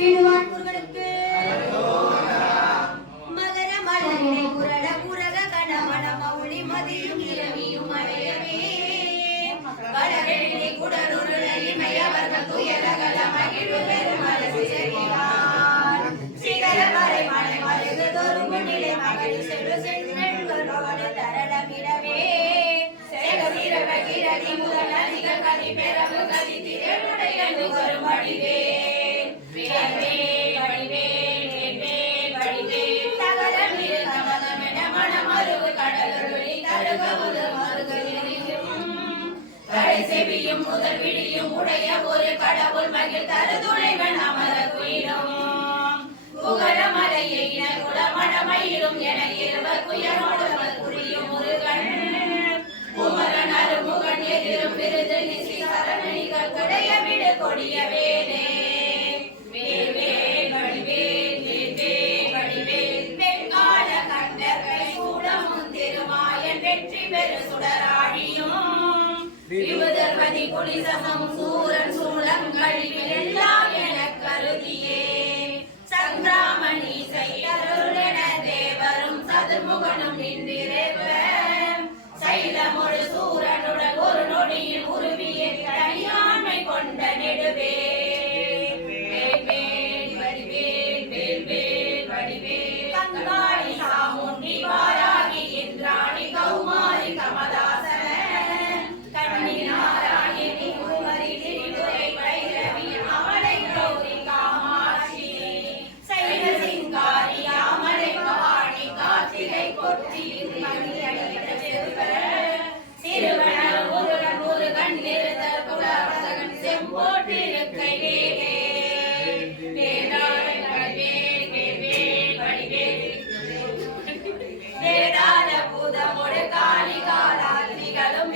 விடுவான் முருகனுக்கு மகர மலரினை குரல குரக கணவன மௌளி மதியும் இரவியும் அடையவே வளரெழிலை குடலுருளை இமையவர்கள் துயரகல மகிழ்வு பெருமரசு செய்வான் சிகர வரை மலை மருகு தொரும்பு நிலை மகளிர் செழு சென்றோடு தரளமிடவே சேகசிரக கிரதி முதல் நதிகள் கதி பெறவு கதி திரளுடைய நுகரும் வடிவே செவியும் முதல் விடியும் உடைய ஒரு கடவுள் மகிழ் தருதுணைவன் அமர குயிலும் புகழ மலையை குலமணமயிலும் என இருவர் குயரோடுவர் புரியும் முருகன் குமரன் அருமுகன் எதிரும் விருது நிசி சரணணிகள் குடைய விடு கொடிய வேலே வெற்றி பெரு சுடராழியும் விபுதர்வதி குடிசமம் சூரன் சூழங்களில் எல்லாம் என கருதியே சங்கிராமணி செய்யருளென தேவரும் சதுர்முகனும் நின்றிருப்ப சைலமொரு சூரனுடன் ஒரு நொடியில் உருவிய தனியாண்மை கொண்ட நெடுவே கங்காளி சாமுண்டி வாராகி இந்திராணி கௌமாரி கமதாசன கண்ணி நாராயணி குமரி திரிபுரை வைரவி அமலை கௌரி காமாட்சி சைல சிங்காரி அமலை பவானி கார்த்திகை கொட்டி சிறுவனர் முருகன் முருகன் நிறுத்தல் குலவசகன் செம்போட்டிருக்கை வேலே வேதாத பூதமொடு காலி காலாத்திகளும்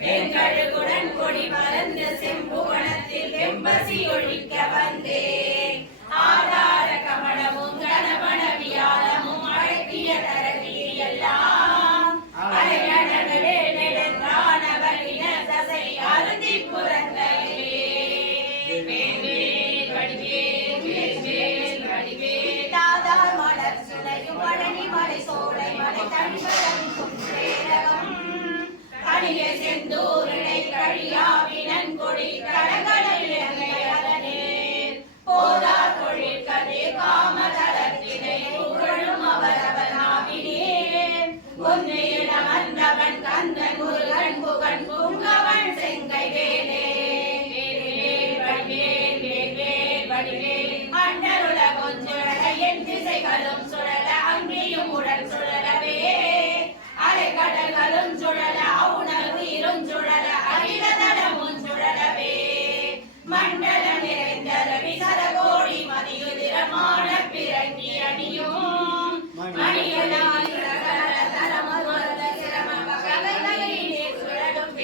வெங்கழுகுடன் கொடி மறந்து செம்புவனத்தில் வெம்பசி ஒழிக்க வந்தே ஆதார கமலமும் கணவன வியாழமும் அழகிய தரகிரி எல்லாம் அலையடங்களே நெடுந்தானவரின தசை அருதி புறந்தையே பழனி மலை சோலை மலை தனிவரம் கணிய செந்தூரினை கழியாவினன் கொடி கடகடலே போதா தொழில் கதே காமதளத்தினை புகழும் அவரவர் நாவினே ஒன்றையிட மந்தவன் கந்தன் முருகன் புகன் பூங்கவன் செங்கை வேலே அண்டருள கொஞ்சுழல என் திசைகளும் சுழல அங்கேயும் உடல் சுழலவே அலைக்கடல்களும் சுழல அவுணர் உயிரும் சுழல அகிலதளமும் சுழலவே மண்டல நிறைந்த ரவி சரகோடி மதியுதிரமான பிறங்கி அணியும் மணியனால் தரமருள சிரம பகவதையிலே சுழலும்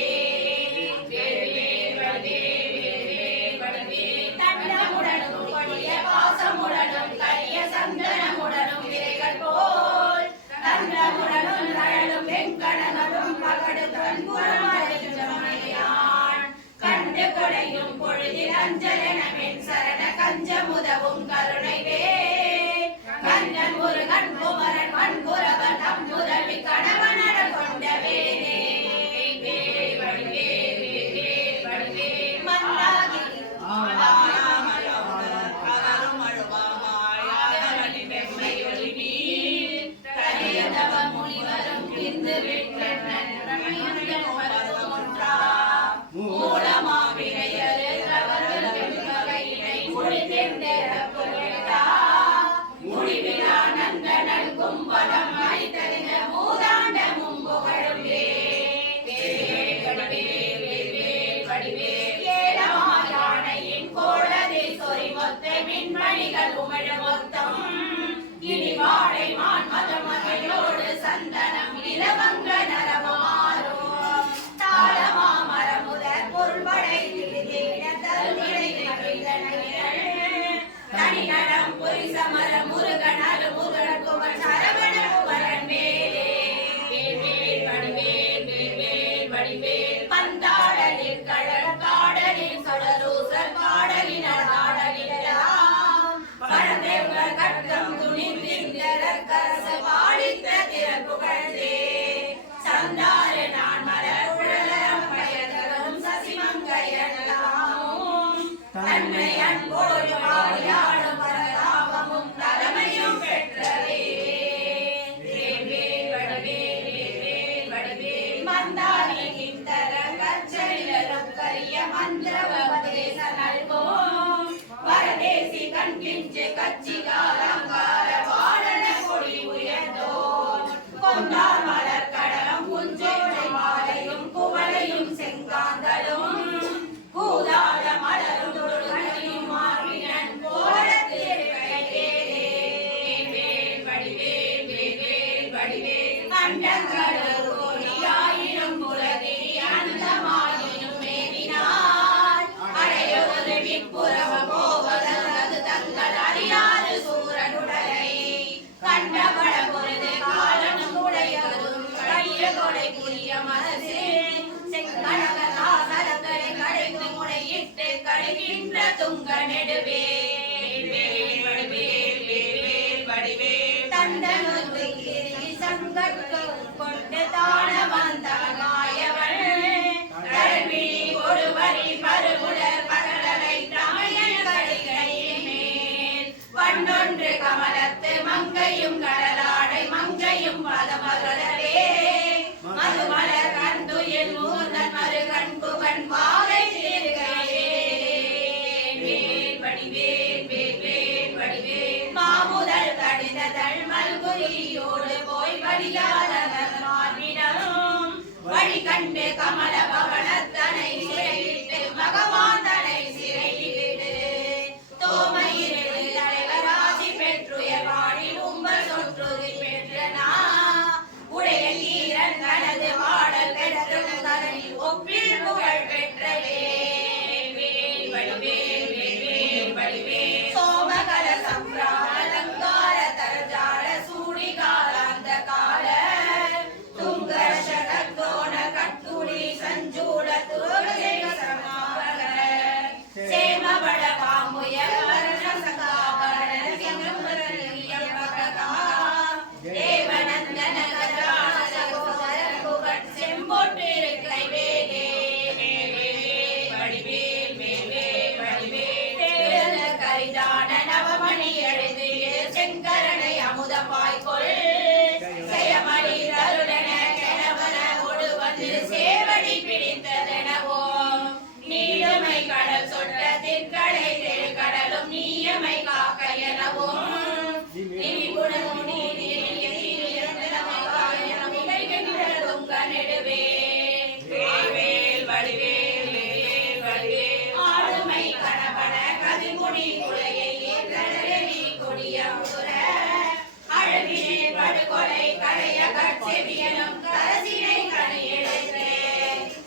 தண்டமுடனும் கொடிய பாசமுடனும் கரிய சந்தனமுடனும் விரைகள் போல் தண்டமுடனும் நழலும் வெங்கடங்களும் பகடு தன்புறமடையான் கண்டு கொடையும் பொழுதில் அஞ்சலெனமென் சரண கஞ்சமுதவும் கருணை வே கண்ணன் முருகன் குமரன் வன்புறவன் நம்புரவி கணவனட கொண்ட வேலே முனிவரும் கிந்து முடிவிலானந்தனன் கும்பலம் அளித்தறிந்த மூதாண்டமும் புகழும் ஏழமாயானையின் கோளதில் சொறி மொத்த மின்மணிகள் உமழ மொத்தம் இனி வாழை மான் மதமகையோடு சந்தனம் இலவங்க நரமாறும் தாளமாமர முதற் பொருள்படை திடீன தருநிலை தனிநடம் பொறி சமர முருகன் அருமுருகன் குமர் சரவண குமரன் மேலே வடிவேல் பந்தாடலில் கடல் காடலில் சொடரூசர் பாட தன்னை அன்போடு பாடியாடும் பரதாபமும் தலைமையும் பெற்றதே மந்தாரி கிந்தர கச்சரிலரும் கரிய மந்திர உபதேச நல்வோம் வரதேசி கண்கிஞ்சு கச்சிகாலங்கார வாழன கொடி உயர்ந்தோம் கொண்டார் மலர் கடலும் குஞ்சோடை மாலையும் குவளையும் செங்காந்தலும் கூதாட மலரும் தொழுகளையும் மார்பினன் கோலத்தில் வடிவேல் அண்டங்களும் கோடியாயினும் உலகில் அந்தமாயினும் மேவினார் அடையுவது விப்புறவ போவதல்லது தங்கள் அறியாது சூரனுடலை கண்டபட பொழுது காலனும் உடையதும் கைய கொடை புரிய மனசு செங்கடக காசலங்களை கடைக்கு முனையிட்டு கழுகின்ற துங்க நெடுவே தண்டனுக்கு சங்கட்டும் கொண்டு தான வந்தாயவள் கல்வி ஒருவரி பருகுடர் பகலலை தமையன் கடிகையின் மேல் வண்டொன்று கமலத்து மங்கையும் கடலாடை மங்கையும் பதமகளவே மதுமலர் கண்டுயில் மூர்ந்தன் மறு கண்புகன் வாகை மாமுதல் கடிததள் மல்குரியோடு போய் வழியாதவர் மார்பிடம் வழி கண்டு கமல பவனத்தனை சிறையிட்டு பகவான் தனை சிறையிட்டு தோமையிலிருந்து தலைவராசி பெற்றுயர் வாழில் உம்பர் சொற்றுதி பெற்றனா உடைய தீரன் தனது வாடல் பெற்றும் தனில் ஒப்பில் புகழ் பெற்றவே சோமகல சம்பிராலங்கார தரஜால சூடி காலாந்த கால துங்கர்ஷகோண கட்டுடி சஞ்சூட துரோகேக சமாவக சேமபட பாமுய வர்ண சகாபரண சிங்கம்பரணியம்பகதா தேவநந்தன கஜான சகோதர குகட் செம்போட்டு கைவேலே கரிதான நவமணி எழுது செங்கரனை அமுதமாய்கொள் செயமணி தருளன கணவன ஒடு வந்து சேவடி பிடித்ததெனவோ நீடுமை கடல் சொட்ட திற்கடை தெருக்கடலும் நீயமை காக்க எனவும் நிவிகுணமும் துங்க நெடுவே ஆளுமை கணவன கதிமுடி குலையை ஏற்றி கொடிய முதுர அழகினே படுகொலை கடைய கட்செவியனும் கரசினை கணியெடுத்து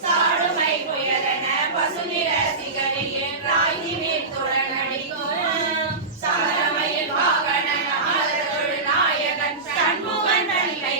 சாடுமை புயலன பசுநிற சிகரியின் ராய்தி மேல் துறநடிக்கும் சாரமையில் வாகன ஆதரவு நாயகன் சண்முகன் தன்னை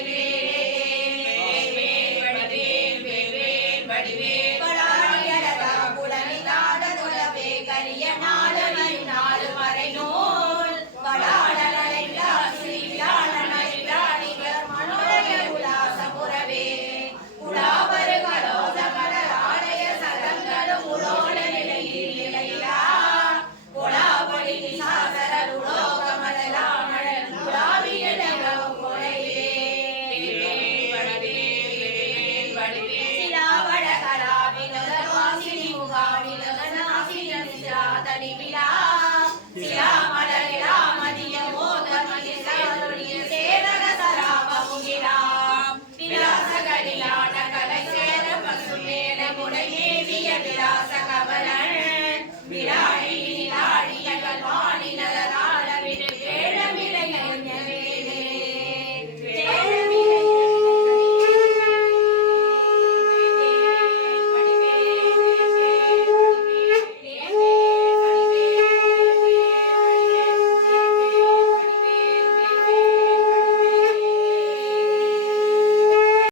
விலாச